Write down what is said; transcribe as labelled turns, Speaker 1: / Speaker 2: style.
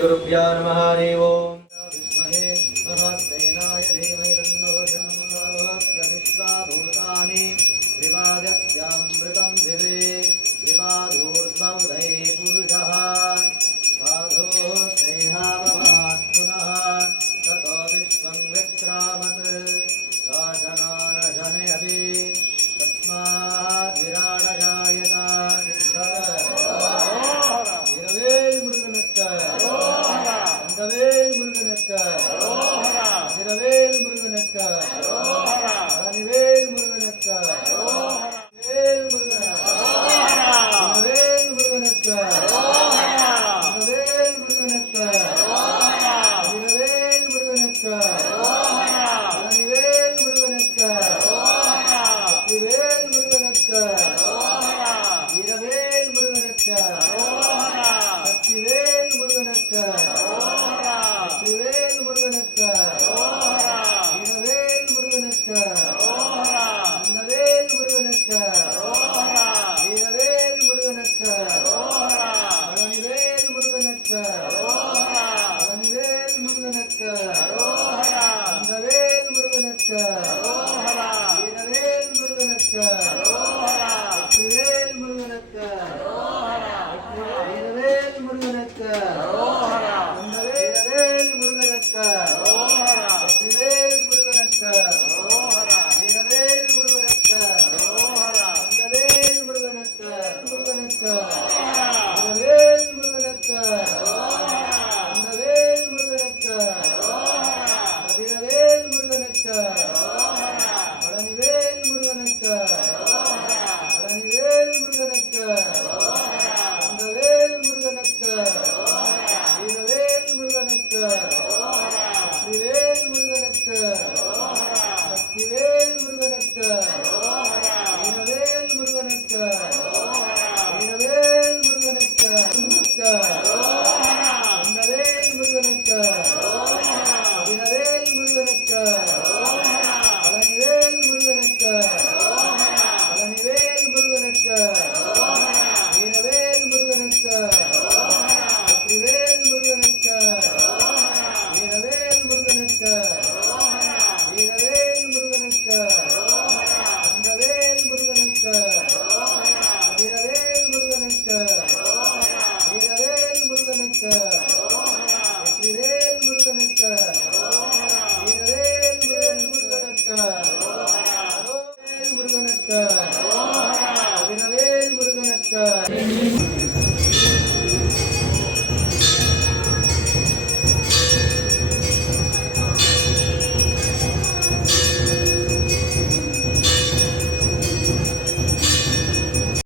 Speaker 1: गुरुभ्या नमः ्या
Speaker 2: नैवैना भूतानि त्रिवादत्यामृतं दिवे। द्विपादूर्ध्वम् முருகனுக்கா வீரவேல் முருகனுக்கா 对。